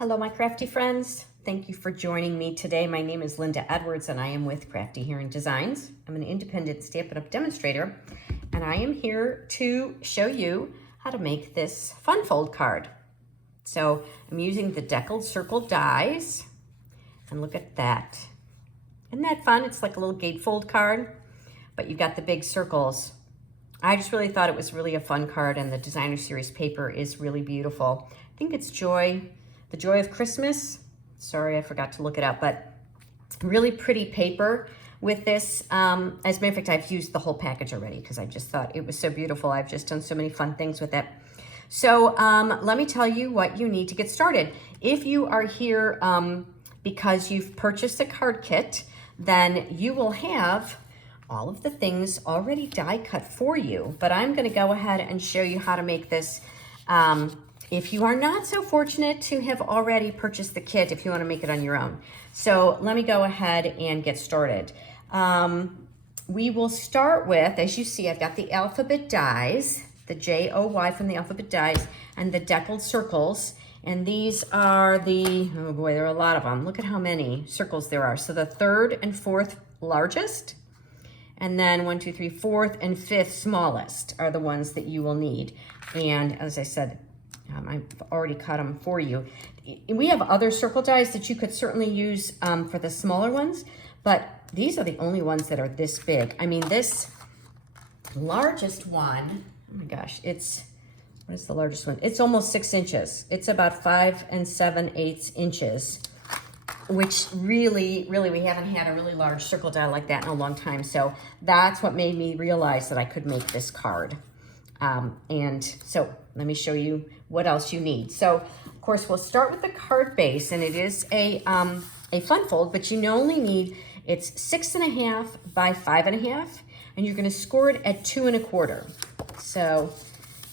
Hello, my crafty friends. Thank you for joining me today. My name is Linda Edwards, and I am with Crafty Hearing Designs. I'm an independent Stampin' Up! Demonstrator, and I am here to show you how to make this fun fold card. So I'm using the Deckled Circle Dies, and look at that. Isn't that fun? It's like a little gatefold card, but you've got the big circles. I just really thought it was really a fun card, and the designer series paper is really beautiful. I think it's The Joy of Christmas. Sorry, I forgot to look it up, but really pretty paper with this. As a matter of fact, I've used the whole package already because I just thought it was so beautiful. I've just done so many fun things with it. So let me tell you what you need to get started. If you are here because you've purchased a card kit, then you will have all of the things already die cut for you. But I'm gonna go ahead and show you how to make this. If you are not so fortunate to have already purchased the kit, if you want to make it on your own. So let me go ahead and get started. We will start with, as you see, I've got the alphabet dies, the J-O-Y from the alphabet dies, and the deckled circles. And these are the, oh boy, there are a lot of them. Look at how many circles there are. So the third and fourth largest, and then 1, 2, 3, fourth and fifth smallest are the ones that you will need. And as I said, I've already cut them for you. We have other circle dies that you could certainly use for the smaller ones, but these are the only ones that are this big. I mean, this largest one, oh my gosh, what is the largest one? It's almost 6 inches. It's about 5 7/8 inches, which really, we haven't had a really large circle die like that in a long time. So that's what made me realize that I could make this card. And so let me show you what else you need. So of course we'll start with the card base, and it is a fun fold, but you only need, it's 6.5 by 5.5, and you're gonna score it at 2 1/4. So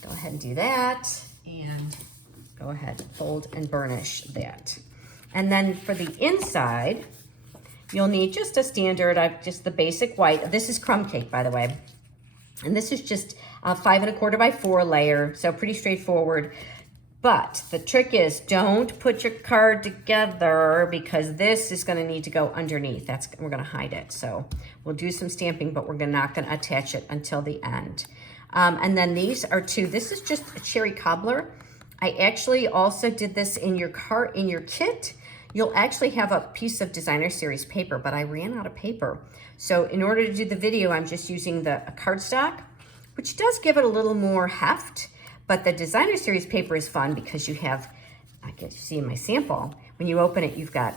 go ahead and do that, and go ahead and fold and burnish that. And then for the inside, you'll need just a standard, just the basic white. This is crumb cake, by the way. And this is just a 5 1/4 by 4 layer, so pretty straightforward. But the trick is, don't put your card together because this is going to need to go underneath. We're going to hide it. So we'll do some stamping, but we're not going to attach it until the end. And then these are two. This is just a cherry cobbler. I actually also did this in your kit. You'll actually have a piece of designer series paper, but I ran out of paper. So in order to do the video, I'm just using the cardstock, which does give it a little more heft, but the designer series paper is fun because you have, I can see in my sample, when you open it, you've got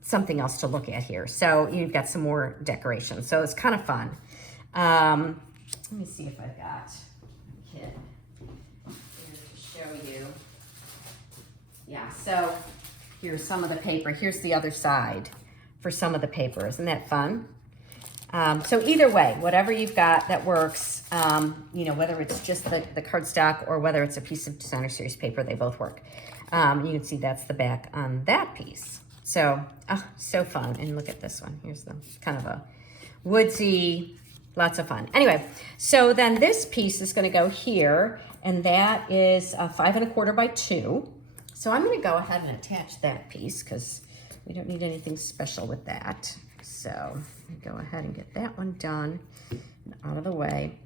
something else to look at here. So you've got some more decoration. So it's kind of fun. Let me see if I've got a kit here to show you. Yeah, so here's some of the paper. Here's the other side for some of the paper. Isn't that fun? So either way, whatever you've got that works, whether it's just the cardstock or whether it's a piece of designer series paper, they both work. You can see that's the back on that piece. So, so fun. And look at this one. Here's the kind of a woodsy, lots of fun. Anyway, so then this piece is going to go here, and that is a 5 1/4 by 2. So I'm going to go ahead and attach that piece because we don't need anything special with that. So go ahead and get that one done and out of the way.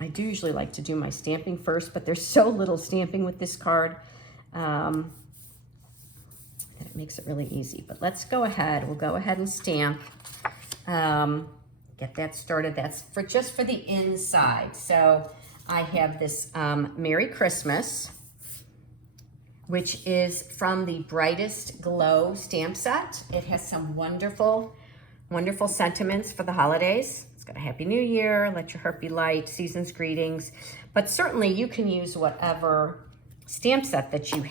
I do usually like to do my stamping first, but there's so little stamping with this card that it makes it really easy. But let's go ahead. We'll go ahead and stamp. Get that started. That's just for the inside. So I have this Merry Christmas, which is from the Brightest Glow stamp set. It has some wonderful, wonderful sentiments for the holidays. It's got a Happy New Year, let your heart be light, season's greetings. But certainly you can use whatever stamp set that you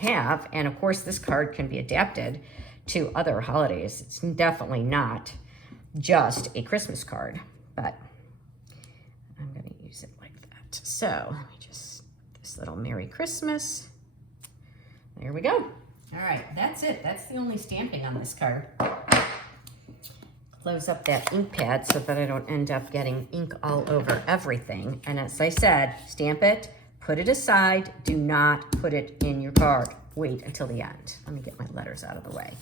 have. And of course, this card can be adapted to other holidays. It's definitely not just a Christmas card, but I'm gonna use it like that. So let me just, this little Merry Christmas. There we go. All right, that's it. That's the only stamping on this card. Close up that ink pad so that I don't end up getting ink all over everything. And as I said, stamp it, put it aside. Do not put it in your card. wait until the end. Let me get my letters out of the way.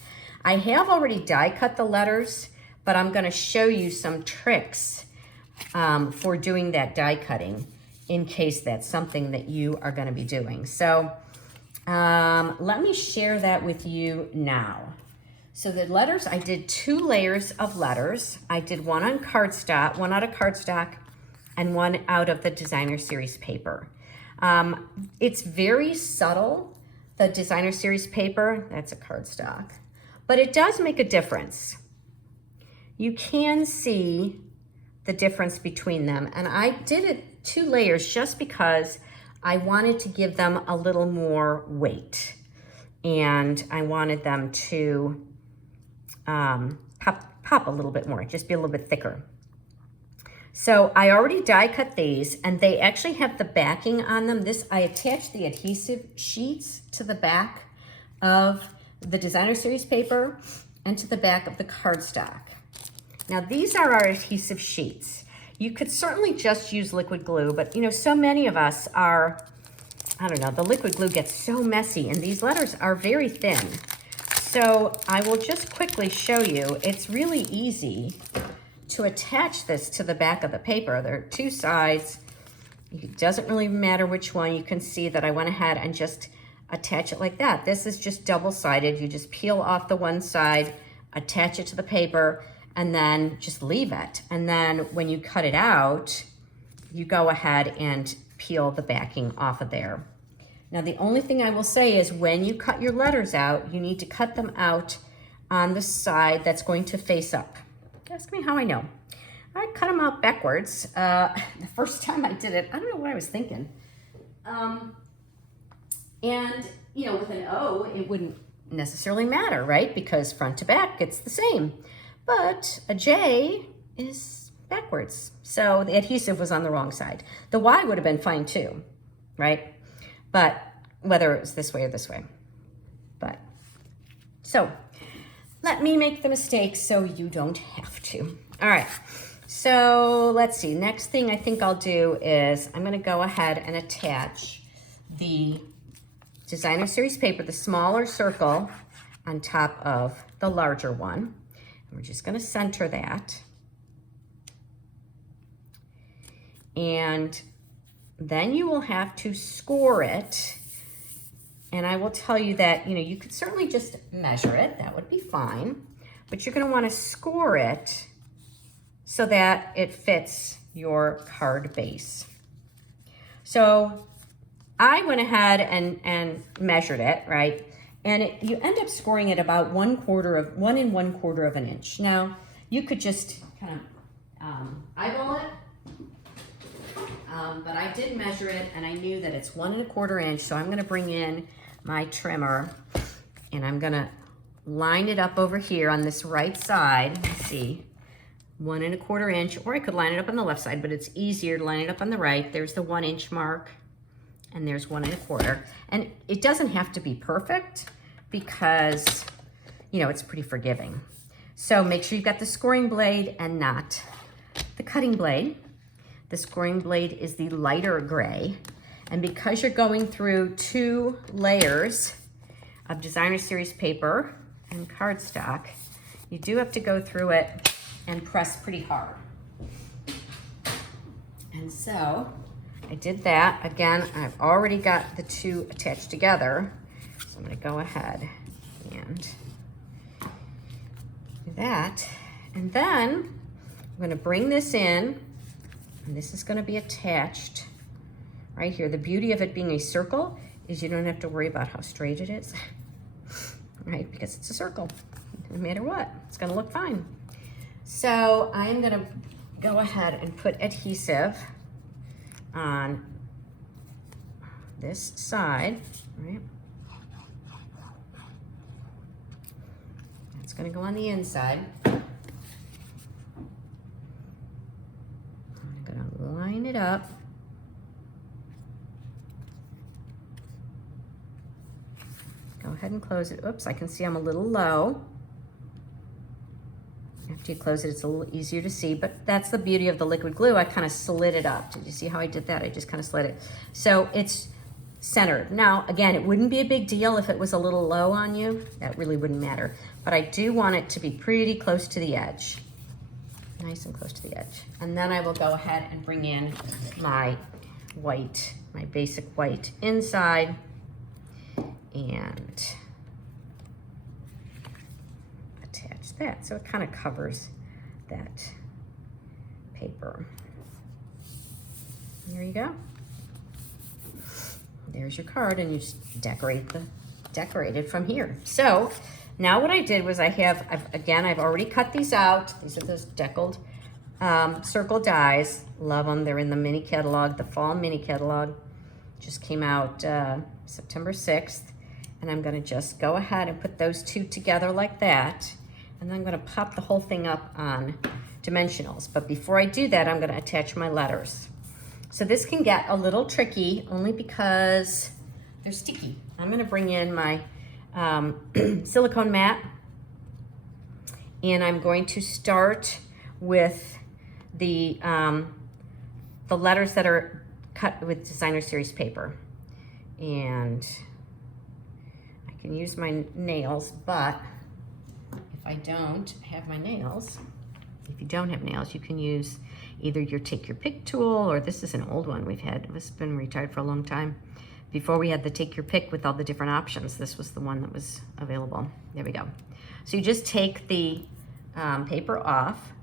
I have already die cut the letters, but I'm gonna show you some tricks for doing that die cutting in case that's something that you are gonna be doing. So let me share that with you now. So the letters, I did 2 layers of letters. I did one on cardstock, one out of cardstock, and one out of the designer series paper. It's very subtle, the designer series paper, that's a cardstock, but it does make a difference. You can see the difference between them. And I did it 2 layers just because I wanted to give them a little more weight. And I wanted them to pop a little bit more, just be a little bit thicker. So I already die cut these, and they actually have the backing on them. I attached the adhesive sheets to the back of the designer series paper and to the back of the cardstock. Now these are our adhesive sheets. You could certainly just use liquid glue, but you know, so many of us are, I don't know, the liquid glue gets so messy, and these letters are very thin. So I will just quickly show you, it's really easy to attach this to the back of the paper. There are 2 sides. It doesn't really matter which one. You can see that I went ahead and just attach it like that. This is just double-sided. You just peel off the one side, attach it to the paper, and then just leave it. And then when you cut it out, you go ahead and peel the backing off of there. Now, the only thing I will say is when you cut your letters out, you need to cut them out on the side that's going to face up. Ask me how I know. I cut them out backwards. The first time I did it, I don't know what I was thinking. And, you know, with an O, it wouldn't necessarily matter, right? Because front to back, it's the same. But a J is backwards. So the adhesive was on the wrong side. The Y would have been fine too, right? But whether it was this way or this way. But, so let me make the mistake so you don't have to. All right, so let's see. Next thing I think I'll do is I'm gonna go ahead and attach the designer series paper, the smaller circle, on top of the larger one. We're just gonna center that. And then you will have to score it. And I will tell you that, you know, you could certainly just measure it. That would be fine. But you're gonna wanna score it so that it fits your card base. So I went ahead and measured it, right? And you end up scoring it about 1 1/4 of an inch. Now, you could just kind of eyeball it. But I did measure it, and I knew that it's 1 1/4 inch, so I'm gonna bring in my trimmer, and I'm gonna line it up over here on this right side. Let's see, 1 1/4 inch, or I could line it up on the left side, but it's easier to line it up on the right. There's the 1 inch mark, and there's 1 1/4. And it doesn't have to be perfect because, you know, it's pretty forgiving. So make sure you've got the scoring blade and not the cutting blade. The scoring blade is the lighter gray. And because you're going through 2 layers of designer series paper and cardstock, you do have to go through it and press pretty hard. And so I did that. Again, I've already got the 2 attached together. So I'm gonna go ahead and do that. And then I'm gonna bring this in, and this is gonna be attached right here. The beauty of it being a circle is you don't have to worry about how straight it is, right? Because it's a circle, no matter what, it's gonna look fine. So I am gonna go ahead and put adhesive on this side, right? It's gonna go on the inside. I'm gonna line it up. Go ahead and close it. Oops, I can see I'm a little low. After you close it, it's a little easier to see, but that's the beauty of the liquid glue. I kind of slid it up. Did you see how I did that? I just kind of slid it. So it's centered. Now, again, it wouldn't be a big deal if it was a little low on you. That really wouldn't matter. But I do want it to be pretty close to the edge. Nice and close to the edge. And then I will go ahead and bring in my white, my basic white inside, and attach that. So it kind of covers that paper. There you go. There's your card, and you just decorate it from here. So now what I did was I've already cut these out. These are those Deckled Circle Dies. Love them. They're in the mini catalog, the fall mini catalog. Just came out September 6th. And I'm gonna just go ahead and put those two together like that. And then I'm gonna pop the whole thing up on dimensionals. But before I do that, I'm gonna attach my letters. So this can get a little tricky only because they're sticky. I'm gonna bring in my silicone mat, and I'm going to start with the letters that are cut with designer series paper. And I can use my nails, but if I don't have my nails, if you don't have nails, you can use either your take your pick tool, or this is an old one we've had. This has been retired for a long time. Before we had the take your pick with all the different options, this was the one that was available. There we go. So you just take the paper off,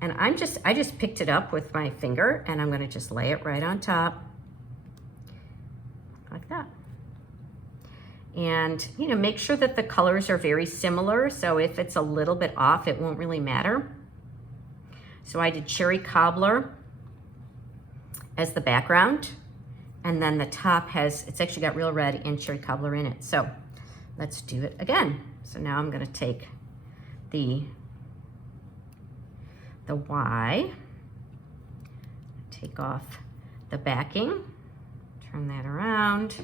and I just picked it up with my finger, and I'm gonna just lay it right on top, like that. And you know, make sure that the colors are very similar, so if it's a little bit off, it won't really matter. So I did Cherry Cobbler as the background, and then the top it's actually got Real Red and Cherry Cobbler in it. So let's do it again. So now I'm gonna take the Y, take off the backing, turn that around,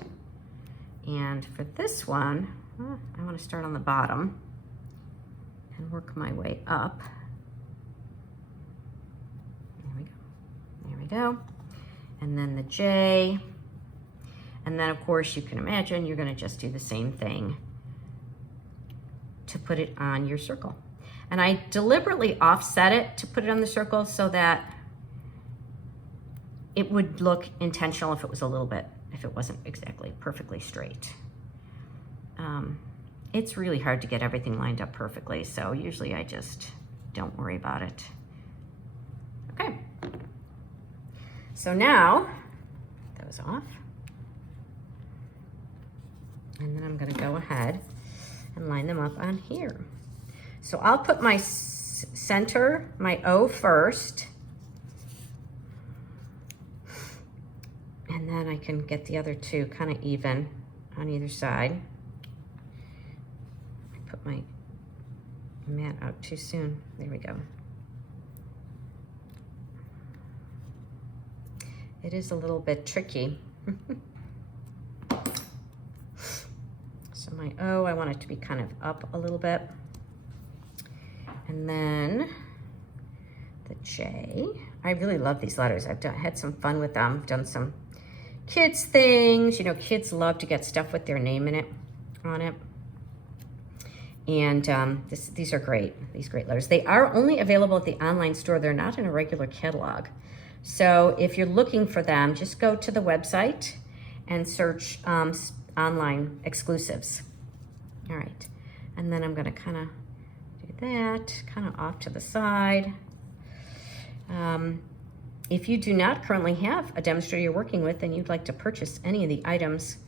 and for this one, I wanna start on the bottom and work my way up. There we go. And then the J. And then of course you can imagine you're gonna just do the same thing to put it on your circle. And I deliberately offset it to put it on the circle so that it would look intentional if it wasn't exactly perfectly straight. It's really hard to get everything lined up perfectly, so usually I just don't worry about it. Okay. So now, those off. And then I'm gonna go ahead and line them up on here. So I'll put my center, my O first, and then I can get the other two kind of even on either side. I put my mat out too soon. There we go. It is a little bit tricky. So my O, I want it to be kind of up a little bit. And then the J. I really love these letters. I've had some fun with them, done some kids things. You know, kids love to get stuff with their name in it, on it. And these are great, these great letters. They are only available at the online store. They're not in a regular catalog. So if you're looking for them, just go to the website and search online exclusives. All right, and then I'm gonna kind of do that, kind of off to the side. If you do not currently have a demonstrator you're working with and you'd like to purchase any of the items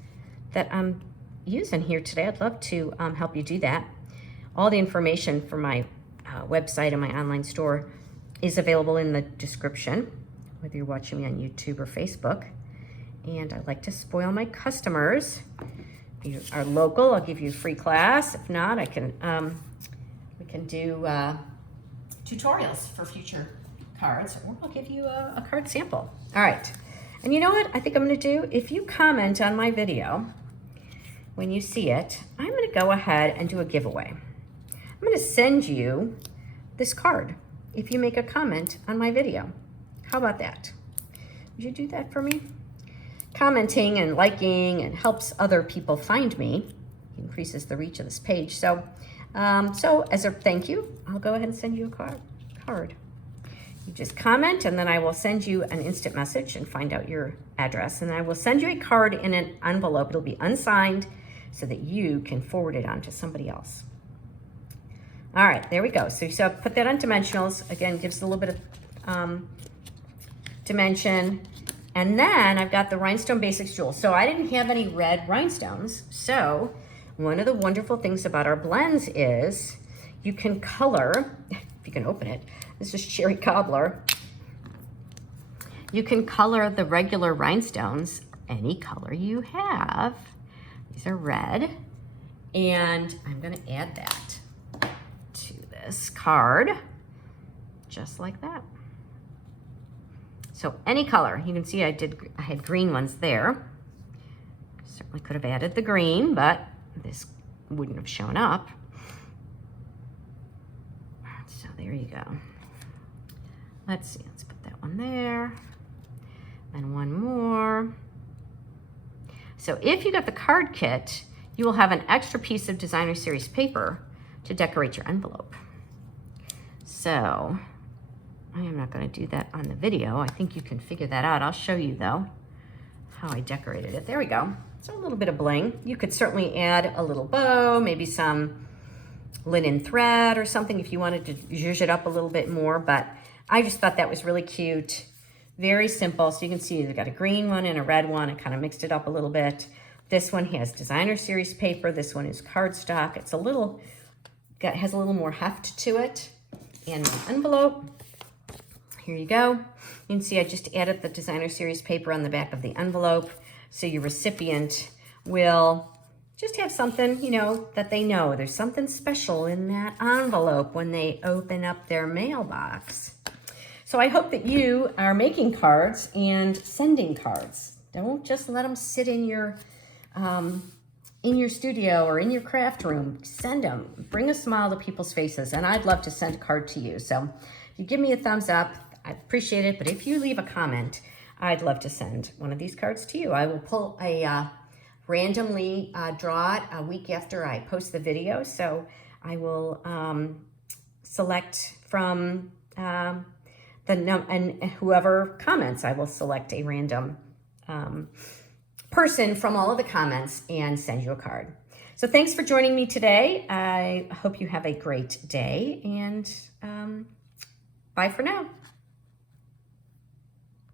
that I'm using here today, I'd love to help you do that. All the information for my website and my online store is available in the description, whether you're watching me on YouTube or Facebook. And I like to spoil my customers. If you are local, I'll give you a free class. If not, we can do tutorials for future cards, or I'll give you a card sample. All right, and you know what I think I'm gonna do? If you comment on my video, when you see it, I'm gonna go ahead and do a giveaway. I'm gonna send you this card if you make a comment on my video. How about that? Would you do that for me? commenting and liking and helps other people find me. It increases the reach of this page. So, so as a thank you, I'll go ahead and send you a card. You just comment, and then I will send you an instant message and find out your address. And I will send you a card in an envelope. It'll be unsigned so that you can forward it on to somebody else. All right, there we go. So put that on dimensionals. Again, gives it a little bit of dimension. And then I've got the Rhinestone Basics Jewels. So I didn't have any red rhinestones. So one of the wonderful things about our blends is you can color, if you can open it, this is Cherry Cobbler. You can color the regular rhinestones any color you have. These are red. And I'm gonna add that to this card, just like that. So any color, you can see I had green ones there. Certainly could have added the green, but this wouldn't have shown up. So there you go. Let's see, let's put that one there. And one more. So if you got the card kit, you will have an extra piece of designer series paper to decorate your envelope. So I am not going to do that on the video. I think you can figure that out. I'll show you though how I decorated it. There we go. So a little bit of bling. You could certainly add a little bow, maybe some linen thread or something if you wanted to zhuzh it up a little bit more, but I just thought that was really cute. Very simple. So you can see they've got a green one and a red one. I kind of mixed it up a little bit. This one has designer series paper. This one is cardstock. It's a little, has a little more heft to it. And an envelope. Here you go. You can see I just added the designer series paper on the back of the envelope. So your recipient will just have something, you know, that they know there's something special in that envelope when they open up their mailbox. So I hope that you are making cards and sending cards. Don't just let them sit in your studio or in your craft room. Send them. Bring a smile to people's faces, and I'd love to send a card to you. So if you give me a thumbs up, I appreciate it. But if you leave a comment, I'd love to send one of these cards to you. I will pull a randomly draw it a week after I post the video. So I will select from and whoever comments, I will select a random person from all of the comments and send you a card. So thanks for joining me today. I hope you have a great day, and bye for now.